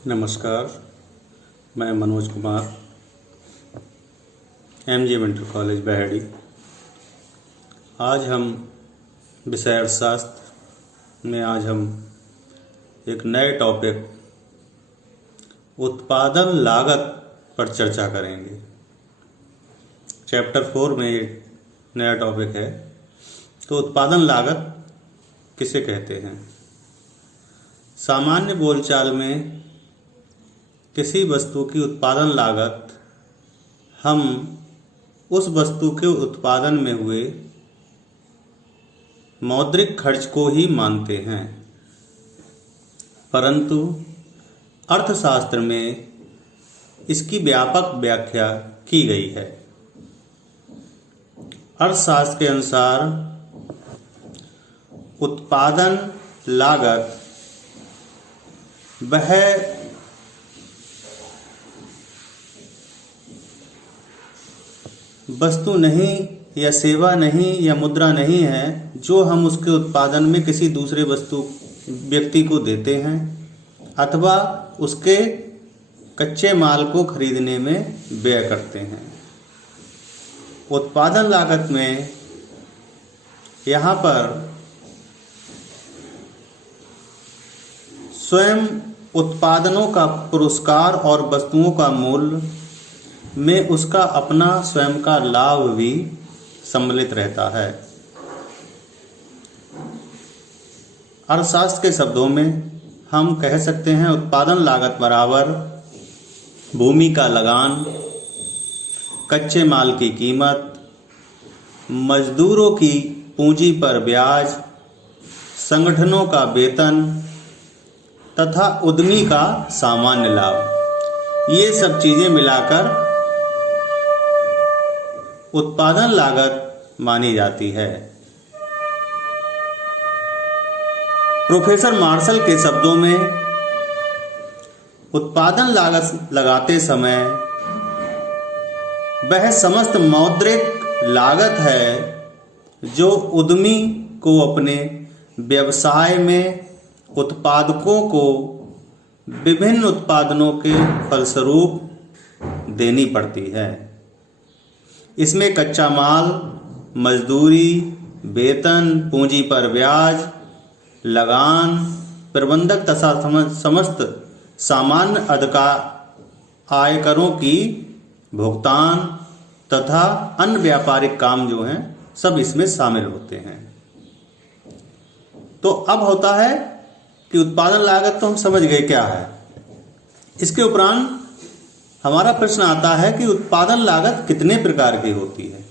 नमस्कार, मैं Manoj Kumar, MG inter college Baheri. आज हम विषय अर्थशास्त्र में एक नए टॉपिक उत्पादन लागत पर चर्चा करेंगे। चैप्टर 4 में एक नया टॉपिक है। तो उत्पादन लागत किसे कहते हैं? सामान्य बोलचाल में किसी वस्तु की उत्पादन लागत हम उस वस्तु के उत्पादन में हुए मौद्रिक खर्च को ही मानते हैं, परंतु अर्थशास्त्र में इसकी व्यापक व्याख्या की गई है। अर्थशास्त्र के अनुसार उत्पादन लागत वह वस्तु नहीं या सेवा नहीं या मुद्रा नहीं है जो हम उसके उत्पादन में किसी दूसरे व्यक्ति को देते हैं अथवा उसके कच्चे माल को खरीदने में व्यय करते हैं। उत्पादन लागत में यहाँ पर स्वयं उत्पादनों का पुरस्कार और वस्तुओं का मूल्य में उसका अपना स्वयं का लाभ भी सम्मिलित रहता है। अर्थशास्त्र के शब्दों में हम कह सकते हैं उत्पादन लागत बराबर भूमि का लगान, कच्चे माल की कीमत, मजदूरों की पूंजी पर ब्याज, संगठनों का वेतन तथा उद्यमी का सामान्य लाभ। ये सब चीजें मिलाकर उत्पादन लागत मानी जाती है। प्रोफेसर मार्शल के शब्दों में उत्पादन लागत लगाते समय वह समस्त मौद्रिक लागत है जो उद्यमी को अपने व्यवसाय में उत्पादकों को विभिन्न उत्पादनों के फलस्वरूप देनी पड़ती है। इसमें कच्चा माल, मजदूरी, वेतन, पूंजी पर ब्याज, लगान, प्रबंधक तथा समस्त सामान्य आयकरों की भुगतान तथा अन्य व्यापारिक काम जो हैं सब इसमें शामिल होते हैं। तो अब होता है कि उत्पादन लागत तो हम समझ गए क्या है। इसके उपरांत हमारा प्रश्न आता है कि उत्पादन लागत कितने प्रकार की होती है।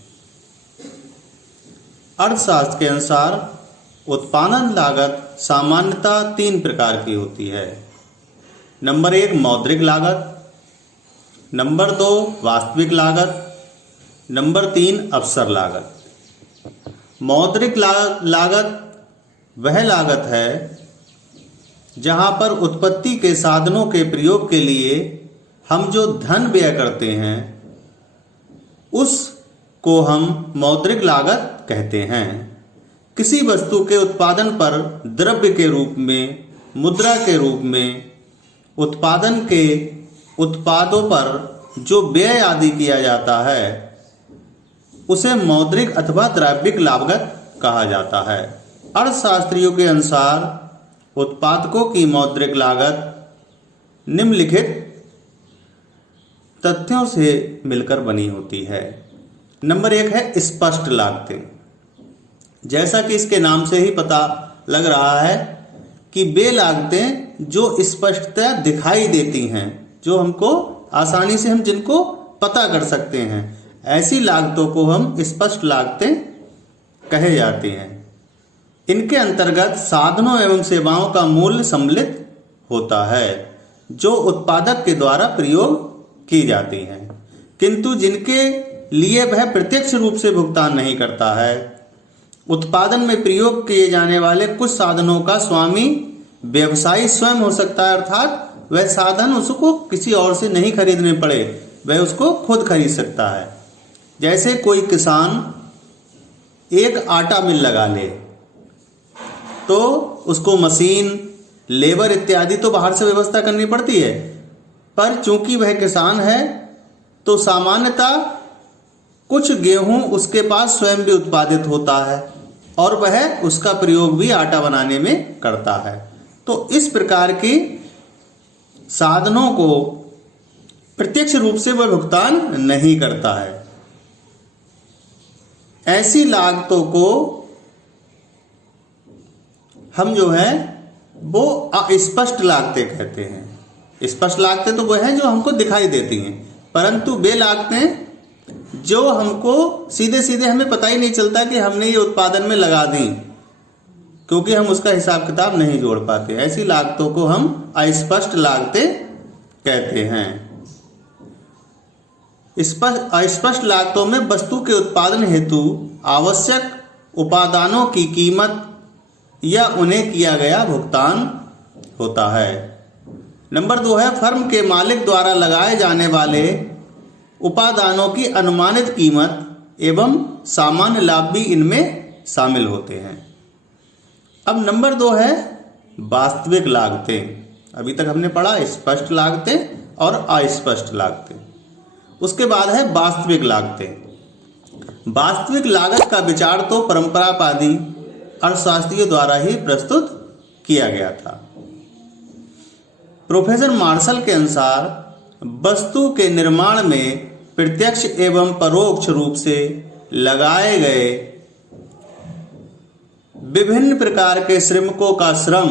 अर्थशास्त्र के अनुसार उत्पादन लागत सामान्यतः 3 प्रकार की होती है। नंबर 1 मौद्रिक लागत, नंबर 2 वास्तविक लागत, नंबर 3 अवसर लागत। मौद्रिक लागत वह लागत है जहां पर उत्पत्ति के साधनों के प्रयोग के लिए हम जो धन व्यय करते हैं उसको हम मौद्रिक लागत कहते हैं। किसी वस्तु के उत्पादन पर द्रव्य के रूप में, मुद्रा के रूप में, उत्पादन के उत्पादों पर जो व्यय आदि किया जाता है उसे मौद्रिक अथवा द्रव्यिक लागत कहा जाता है। अर्थशास्त्रियों के अनुसार उत्पादकों की मौद्रिक लागत निम्नलिखित तथ्यों से मिलकर बनी होती है। नंबर 1 है स्पष्ट लागतें। जैसा कि इसके नाम से ही पता लग रहा है कि वे लागतें जो स्पष्टतः दिखाई देती हैं, जो हमको आसानी से हम जिनको पता कर सकते हैं, ऐसी लागतों को हम स्पष्ट लागतें कहे जाती हैं। इनके अंतर्गत साधनों एवं सेवाओं का मूल्य सम्मिलित होता है जो उत्पादक के द्वारा प्रयोग की जाती हैं, किंतु जिनके लिए वह प्रत्यक्ष रूप से भुगतान नहीं करता है। उत्पादन में प्रयोग किए जाने वाले कुछ साधनों का स्वामी व्यवसायी स्वयं हो सकता है, अर्थात वह साधन उसको किसी और से नहीं खरीदने पड़े, वह उसको खुद खरीद सकता है। जैसे कोई किसान एक आटा मिल लगा ले तो उसको मशीन लेबर इत्यादि तो बाहर से व्यवस्था करनी पड़ती है, पर चूंकि वह किसान है तो सामान्यतः कुछ गेहूं उसके पास स्वयं भी उत्पादित होता है और वह उसका प्रयोग भी आटा बनाने में करता है। तो इस प्रकार की साधनों को प्रत्यक्ष रूप से वह भुगतान नहीं करता है। ऐसी लागतों को हम जो है वो अस्पष्ट लागतें कहते हैं। स्पष्ट लागतें तो वो हैं जो हमको दिखाई देती हैं, परंतु वे लागतें जो हमको सीधे सीधे हमें पता ही नहीं चलता कि हमने ये उत्पादन में लगा दी, क्योंकि हम उसका हिसाब किताब नहीं जोड़ पाते। ऐसी लागतों को हम अस्पष्ट लागतें कहते हैं। अस्पष्ट लागतों में वस्तु के उत्पादन हेतु आवश्यक उपादानों की कीमत या उन्हें किया गया भुगतान होता है। नंबर 2 है फर्म के मालिक द्वारा लगाए जाने वाले उपादानों की अनुमानित कीमत एवं सामान्य लाभ भी इनमें शामिल होते हैं। अब नंबर 2 है वास्तविक लागतें। अभी तक हमने पढ़ा स्पष्ट लागतें और अस्पष्ट लागतें। उसके बाद है वास्तविक लागतें। वास्तविक लागत का विचार तो परंपरावादी अर्थशास्त्रियों द्वारा ही प्रस्तुत किया गया था। प्रोफेसर मार्शल के अनुसार वस्तु के निर्माण में प्रत्यक्ष एवं परोक्ष रूप से लगाए गए विभिन्न प्रकार के श्रमिकों का श्रम,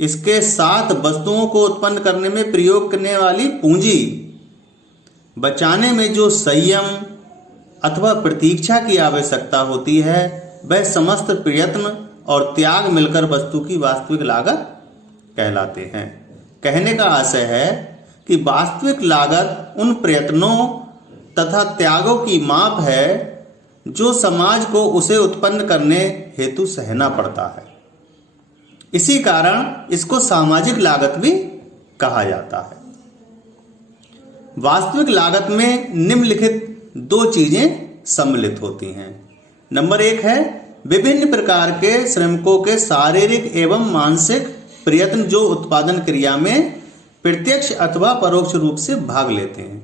इसके साथ वस्तुओं को उत्पन्न करने में प्रयोग करने वाली पूंजी, बचाने में जो संयम अथवा प्रतीक्षा की आवश्यकता होती है, वह समस्त प्रयत्न और त्याग मिलकर वस्तु की वास्तविक लागत कहलाते हैं। कहने का आशय है कि वास्तविक लागत उन प्रयत्नों तथा त्यागों की माप है जो समाज को उसे उत्पन्न करने हेतु सहना पड़ता है। इसी कारण इसको सामाजिक लागत भी कहा जाता है। वास्तविक लागत में निम्नलिखित 2 चीजें सम्मिलित होती हैं। नंबर 1 है विभिन्न प्रकार के श्रमिकों के शारीरिक एवं मानसिक प्रयत्न जो उत्पादन क्रिया में प्रत्यक्ष अथवा परोक्ष रूप से भाग लेते हैं।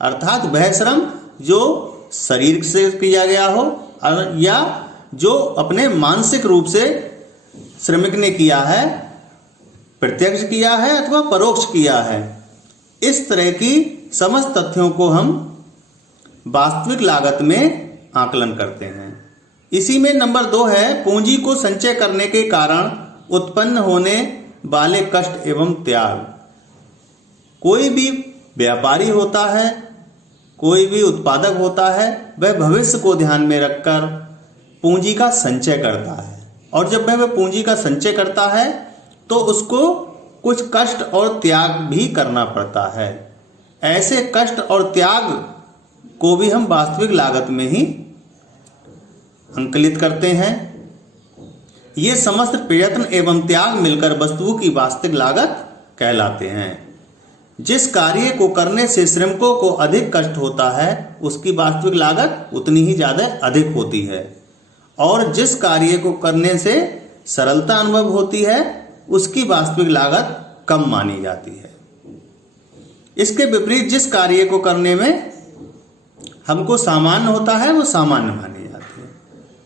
अर्थात वह श्रम जो शरीर से किया गया हो या जो अपने मानसिक रूप से श्रमिक ने किया है, प्रत्यक्ष किया है अथवा परोक्ष किया है। इस तरह की समस्त तथ्यों को हम वास्तविक लागत में आकलन करते हैं। इसी में नंबर 2 है पूंजी को संचय करने के कारण उत्पन्न होने वाले कष्ट एवं त्याग। कोई भी व्यापारी होता है, कोई भी उत्पादक होता है, वह भविष्य को ध्यान में रखकर पूंजी का संचय करता है, और जब वह पूंजी का संचय करता है तो उसको कुछ कष्ट और त्याग भी करना पड़ता है। ऐसे कष्ट और त्याग को भी हम वास्तविक लागत में ही अंकलित करते हैं। ये समस्त प्रयत्न एवं त्याग मिलकर वस्तु की वास्तविक लागत कहलाते हैं। जिस कार्य को करने से श्रमिकों को अधिक कष्ट होता है उसकी वास्तविक लागत उतनी ही ज्यादा अधिक होती है, और जिस कार्य को करने से सरलता अनुभव होती है उसकी वास्तविक लागत कम मानी जाती है। इसके विपरीत जिस कार्य को करने में हमको सामान्य होता है वो सामान्य मानी जाती है।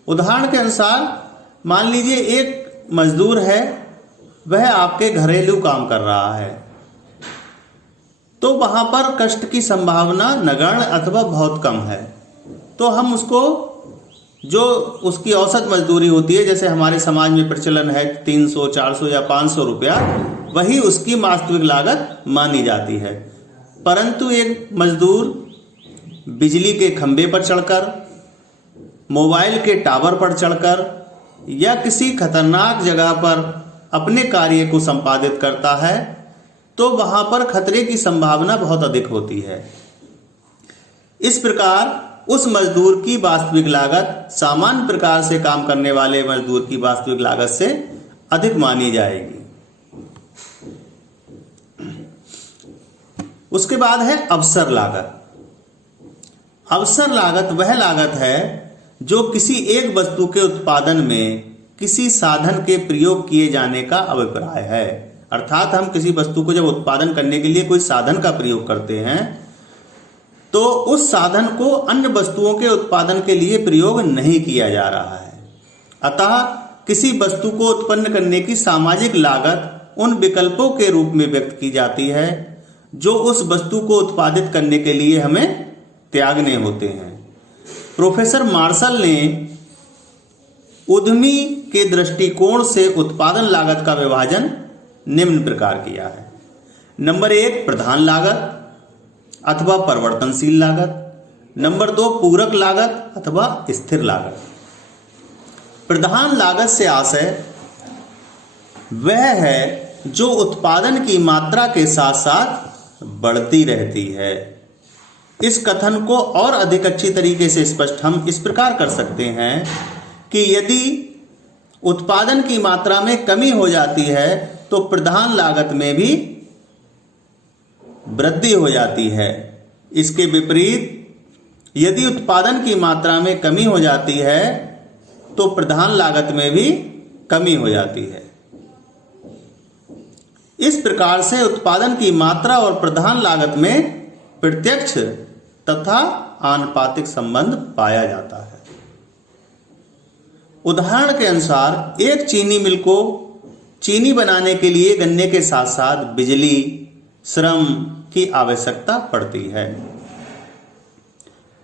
उदाहरण के अनुसार मान लीजिए एक मजदूर है, वह आपके घरेलू काम कर रहा है, तो वहां पर कष्ट की संभावना नगण्य अथवा बहुत कम है। तो हम उसको जो उसकी औसत मजदूरी होती है, जैसे हमारे समाज में प्रचलन है 300, 400 या 500 रुपया, वही उसकी वास्तविक लागत मानी जाती है। परंतु एक मजदूर बिजली के खंभे पर चढ़कर, मोबाइल के टावर पर चढ़कर या किसी खतरनाक जगह पर अपने कार्य को संपादित करता है तो वहां पर खतरे की संभावना बहुत अधिक होती है। इस प्रकार उस मजदूर की वास्तविक लागत सामान्य प्रकार से काम करने वाले मजदूर की वास्तविक लागत से अधिक मानी जाएगी। उसके बाद है अवसर लागत। अवसर लागत वह लागत है जो किसी एक वस्तु के उत्पादन में किसी साधन के प्रयोग किए जाने का अभिप्राय है। अर्थात हम किसी वस्तु को जब उत्पादन करने के लिए कोई साधन का प्रयोग करते हैं तो उस साधन को अन्य वस्तुओं के उत्पादन के लिए प्रयोग नहीं किया जा रहा है। अतः किसी वस्तु को उत्पन्न करने की सामाजिक लागत उन विकल्पों के रूप में व्यक्त की जाती है जो उस वस्तु को उत्पादित करने के लिए हमें त्यागने होते हैं। प्रोफेसर मार्शल ने उद्यमी के दृष्टिकोण से उत्पादन लागत का विभाजन निम्न प्रकार किया है। नंबर 1 प्रधान लागत अथवा परिवर्तनशील लागत। नंबर 2 पूरक लागत अथवा स्थिर लागत। प्रधान लागत से आशय वह है जो उत्पादन की मात्रा के साथ साथ बढ़ती रहती है। इस कथन को और अधिक अच्छी तरीके से स्पष्ट हम इस प्रकार कर सकते हैं कि यदि उत्पादन की मात्रा में कमी हो जाती है तो प्रधान लागत में भी वृद्धि हो जाती है। इसके विपरीत यदि उत्पादन की मात्रा में कमी हो जाती है तो प्रधान लागत में भी कमी हो जाती है। इस प्रकार से उत्पादन की मात्रा और प्रधान लागत में प्रत्यक्ष तथा आनुपातिक संबंध पाया जाता है। उदाहरण के अनुसार एक चीनी मिल को चीनी बनाने के लिए गन्ने के साथ साथ बिजली, श्रम की आवश्यकता पड़ती है।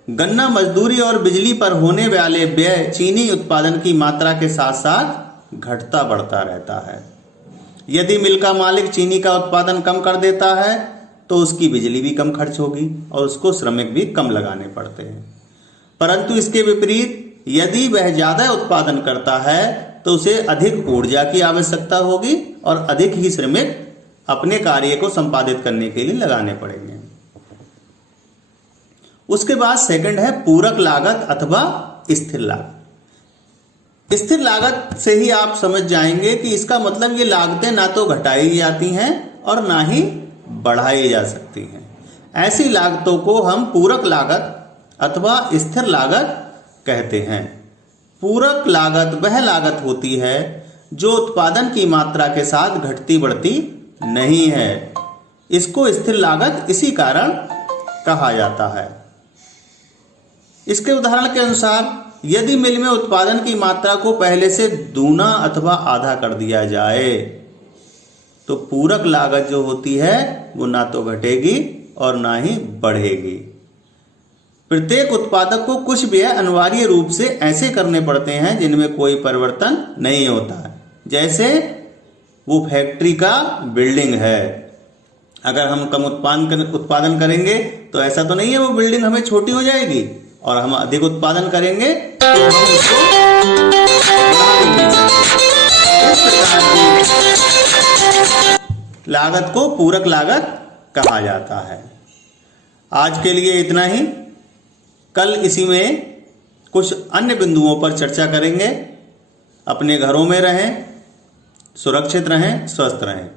गन्ना मजदूरी और बिजली पर होने वाले व्यय चीनी उत्पादन की मात्रा के साथ साथ घटता बढ़ता रहता है। यदि मिल का मालिक चीनी का उत्पादन कम कर देता है तो उसकी बिजली भी कम खर्च होगी और उसको श्रमिक भी कम लगाने पड़ते हैं। परंतु इसके विपरीत यदि वह ज्यादा उत्पादन करता है तो उसे अधिक ऊर्जा की आवश्यकता होगी और अधिक ही श्रमिक अपने कार्य को संपादित करने के लिए लगाने पड़ेंगे। उसके बाद सेकंड है पूरक लागत अथवा स्थिर लागत। स्थिर लागत से ही आप समझ जाएंगे कि इसका मतलब ये लागतें ना तो घटाई जाती हैं और ना ही बढ़ाई जा सकती हैं। ऐसी लागतों को हम पूरक लागत अथवा स्थिर लागत कहते हैं। पूरक लागत वह लागत होती है जो उत्पादन की मात्रा के साथ घटती बढ़ती नहीं है। इसको स्थिर लागत इसी कारण कहा जाता है। इसके उदाहरण के अनुसार यदि मिल में उत्पादन की मात्रा को पहले से दूना अथवा आधा कर दिया जाए तो पूरक लागत जो होती है वो ना तो घटेगी और ना ही बढ़ेगी। प्रत्येक उत्पादक को कुछ व्यय अनिवार्य रूप से ऐसे करने पड़ते हैं जिनमें कोई परिवर्तन नहीं होता है। जैसे वो फैक्ट्री का बिल्डिंग है, अगर हम कम उत्पादन करेंगे तो ऐसा तो नहीं है वो बिल्डिंग हमें छोटी हो जाएगी, और हम अधिक उत्पादन करेंगे तो हम उसको लागत को पूरक लागत कहा जाता है। आज के लिए इतना ही। कल इसी में कुछ अन्य बिंदुओं पर चर्चा करेंगे। अपने घरों में रहें, सुरक्षित रहें, स्वस्थ रहें।